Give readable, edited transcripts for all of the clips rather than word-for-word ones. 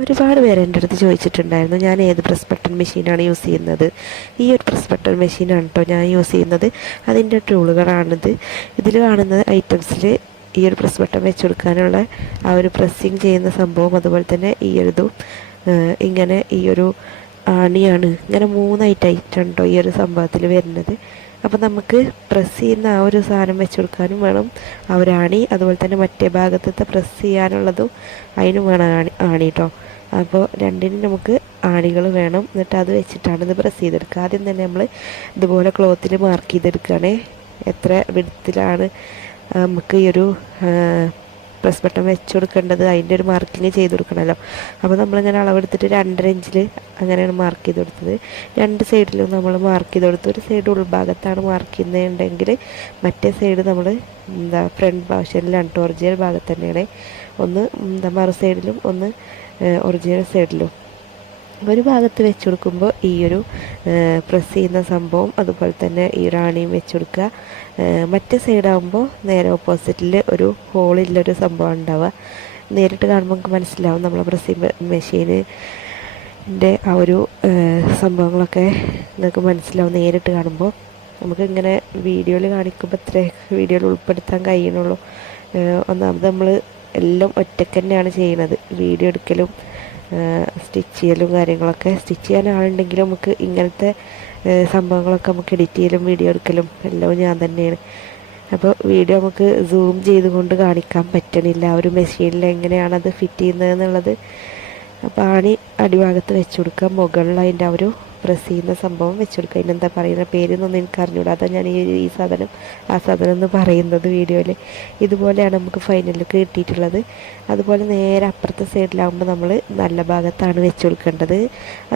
ഒരുപാട് പേര് എൻ്റെ അടുത്ത് ചോദിച്ചിട്ടുണ്ടായിരുന്നു ഞാൻ ഏത് പ്രസ് ബട്ടൺ മെഷീനാണ് യൂസ് ചെയ്യുന്നത്. ഈ ഒരു പ്രസ് ബട്ടൺ മെഷീനാണ് കേട്ടോ ഞാൻ യൂസ് ചെയ്യുന്നത്. അതിൻ്റെ ടൂളുകളാണിത്. ഇതിൽ കാണുന്ന ഐറ്റംസിൽ ഈ ഒരു പ്രസ് ബട്ടൺ വെച്ച് കൊടുക്കാനുള്ള ആ ഒരു പ്രസ്സിങ് ചെയ്യുന്ന സംഭവം, അതുപോലെ തന്നെ ഈ ഒരു ഇതും ഇങ്ങനെ ഈ ഒരു ആണിയാണ്. ഇങ്ങനെ 3 ഐറ്റം കേട്ടോ ഈ ഒരു സംഭവത്തിൽ വരുന്നത്. അപ്പോൾ നമുക്ക് പ്രസ് ചെയ്യുന്ന ആ ഒരു സാധനം വെച്ച് കൊടുക്കാനും വേണം ആ ഒരു ആണി, അതുപോലെ തന്നെ മറ്റേ ഭാഗത്തെ പ്രസ് ചെയ്യാനുള്ളതും അതിനും വേണം ആണി കേട്ടോ. അപ്പോൾ രണ്ടിനും നമുക്ക് ആണികൾ വേണം. എന്നിട്ട് അത് വെച്ചിട്ടാണ് ഇത് പ്രസ് ചെയ്തെടുക്കുക. ആദ്യം തന്നെ നമ്മൾ ഇതുപോലെ ക്ലോത്തിൽ മാർക്ക് ചെയ്തെടുക്കുകയാണേ എത്ര വിധത്തിലാണ് നമുക്ക് ഈ ഒരു പ്രസ് ബട്ടൺ വെച്ച് കൊടുക്കേണ്ടത്, അതിൻ്റെ ഒരു മാർക്കിങ് ചെയ്ത് കൊടുക്കണമല്ലോ. അപ്പോൾ നമ്മളിങ്ങനെ അളവെടുത്തിട്ട് 2.5 ഇഞ്ചിൽ അങ്ങനെയാണ് മാർക്ക് ചെയ്ത് കൊടുത്തത്. 2 സൈഡിലും നമ്മൾ മാർക്ക് ചെയ്ത് കൊടുത്തു. ഒരു സൈഡ് ഉൾഭാഗത്താണ് മാർക്ക് ചെയ്യുന്നതുണ്ടെങ്കിൽ മറ്റേ സൈഡ് നമ്മൾ ഫ്രണ്ട് പോർഷനിലാണ് കേട്ടോ, ഒറിജിനൽ ഭാഗത്ത് തന്നെയാണ്. ഒന്ന് മറു സൈഡിലും ഒന്ന് ഒറിജിനൽ സൈഡിലും ഒരു ഭാഗത്ത് വെച്ച് കൊടുക്കുമ്പോൾ ഈ ഒരു പ്രസ് ചെയ്യുന്ന സംഭവം, അതുപോലെ തന്നെ ഈ ഒരു ആണിയും വെച്ച് കൊടുക്കുക. മറ്റേ സൈഡാകുമ്പോൾ നേരെ ഓപ്പോസിറ്റിൽ ഒരു ഹോളില്ലൊരു സംഭവം ഉണ്ടാവുക. നേരിട്ട് കാണുമ്പോൾ നമുക്ക് മനസ്സിലാവും നമ്മളെ പ്രസ്സിങ് മെഷീനിൻ്റെ ആ ഒരു സംഭവങ്ങളൊക്കെ നിങ്ങൾക്ക് മനസ്സിലാവും നേരിട്ട് കാണുമ്പോൾ. നമുക്കിങ്ങനെ വീഡിയോയിൽ കാണിക്കുമ്പോൾ ഇത്ര വീഡിയോയിൽ ഉൾപ്പെടുത്താൻ കഴിയണുള്ളൂ. ഒന്നാമത് നമ്മൾ എല്ലാം ഒറ്റയ്ക്ക് തന്നെയാണ് ചെയ്യുന്നത്. വീഡിയോ എടുക്കലും സ്റ്റിച്ച് ചെയ്യലും കാര്യങ്ങളൊക്കെ. സ്റ്റിച്ച് ചെയ്യാൻ ആളുണ്ടെങ്കിലും നമുക്ക് ഇങ്ങനത്തെ സംഭവങ്ങളൊക്കെ നമുക്ക് എഡിറ്റ് ചെയ്യലും വീഡിയോ എടുക്കലും എല്ലാം ഞാൻ തന്നെയാണ്. അപ്പോൾ വീഡിയോ നമുക്ക് സൂം ചെയ്തുകൊണ്ട് കാണിക്കാൻ പറ്റണില്ല ആ ഒരു മെഷീനിൽ എങ്ങനെയാണത് ഫിറ്റ് ചെയ്യുന്നത് എന്നുള്ളത്. അപ്പോൾ ആണി അടിഭാഗത്ത് വെച്ച് കൊടുക്കുക, മുകളിൽ അതിൻ്റെ ആ ഒരു പ്രസ് ചെയ്യുന്ന സംഭവം വെച്ച് കൊടുക്കുക. അതിനെന്താ പറയുന്ന പേരെന്നൊന്നും എനിക്ക് അറിഞ്ഞൂടാ, അതാണ് ഞാൻ ഈ സാധനം ആ സാധനം എന്ന് പറയുന്നത് വീഡിയോയിൽ. ഇതുപോലെയാണ് നമുക്ക് ഫൈനൽ ലുക്ക് കിട്ടിയിട്ടുള്ളത്. അതുപോലെ നേരെ അപ്പുറത്തെ സൈഡിലാകുമ്പോൾ നമ്മൾ നല്ല ഭാഗത്താണ് വെച്ച് കൊടുക്കേണ്ടത്.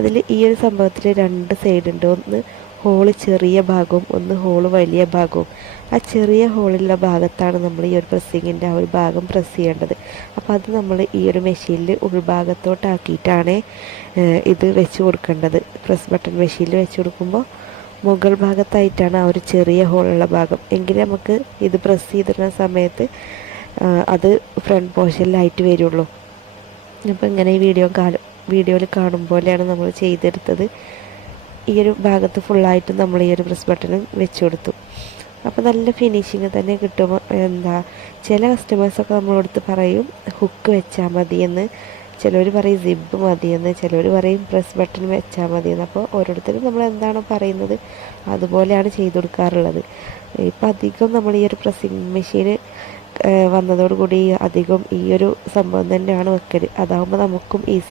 അതിൽ ഈ ഒരു സംഭവത്തിൽ 2 സൈഡുണ്ട്. ഒന്ന് ഹോള് ചെറിയ ഭാഗവും ഒന്ന് ഹോള് വലിയ ഭാഗവും. ആ ചെറിയ ഹോളുള്ള ഭാഗത്താണ് നമ്മൾ ഈ ഒരു പ്രസ്സിങ്ങിൻ്റെ ആ ഒരു ഭാഗം പ്രസ് ചെയ്യേണ്ടത്. അപ്പോൾ അത് നമ്മൾ ഈ ഒരു മെഷീനിൽ ഉൾഭാഗത്തോട്ടാക്കിയിട്ടാണ് ഇത് വെച്ച് കൊടുക്കേണ്ടത്. പ്രസ് ബട്ടൺ മെഷീനിൽ വെച്ച് കൊടുക്കുമ്പോൾ മുകൾ ഭാഗത്തായിട്ടാണ് ആ ഒരു ചെറിയ ഹോളുള്ള ഭാഗം. എങ്കിലേ നമുക്ക് ഇത് പ്രസ് ചെയ്തിരുന്ന സമയത്ത് അത് ഫ്രണ്ട് പോർഷനിലായിട്ട് വരുള്ളൂ. അപ്പോൾ ഇങ്ങനെ ഈ വീഡിയോയിൽ കാണും പോലെയാണ് നമ്മൾ ചെയ്തെടുത്തത്. ഈ ഒരു ഭാഗത്ത് ഫുള്ളായിട്ട് നമ്മൾ ഈ ഒരു പ്രസ് ബട്ടൺ വെച്ച് കൊടുത്തു. അപ്പോൾ നല്ല ഫിനിഷിങ് തന്നെ കിട്ടും. ചില കസ്റ്റമേഴ്സൊക്കെ നമ്മളടുത്ത് പറയും ഹുക്ക് വെച്ചാൽ മതിയെന്ന്, ചിലർ പറയും സിബ് മതിയെന്ന്, ചിലർ പറയും പ്രസ് ബട്ടൺ വെച്ചാൽ മതിയെന്ന്. അപ്പോൾ ഓരോരുത്തരും നമ്മൾ എന്താണോ പറയുന്നത് അതുപോലെയാണ് ചെയ്ത് കൊടുക്കാറുള്ളത്. ഇപ്പം അധികം നമ്മൾ ഈ ഒരു പ്രസ്സിങ് മെഷീൻ വന്നതോടുകൂടി അധികം ഈ ഒരു സംഭവം തന്നെയാണ് വെക്കൽ. അതാകുമ്പോൾ നമുക്കും ഈസി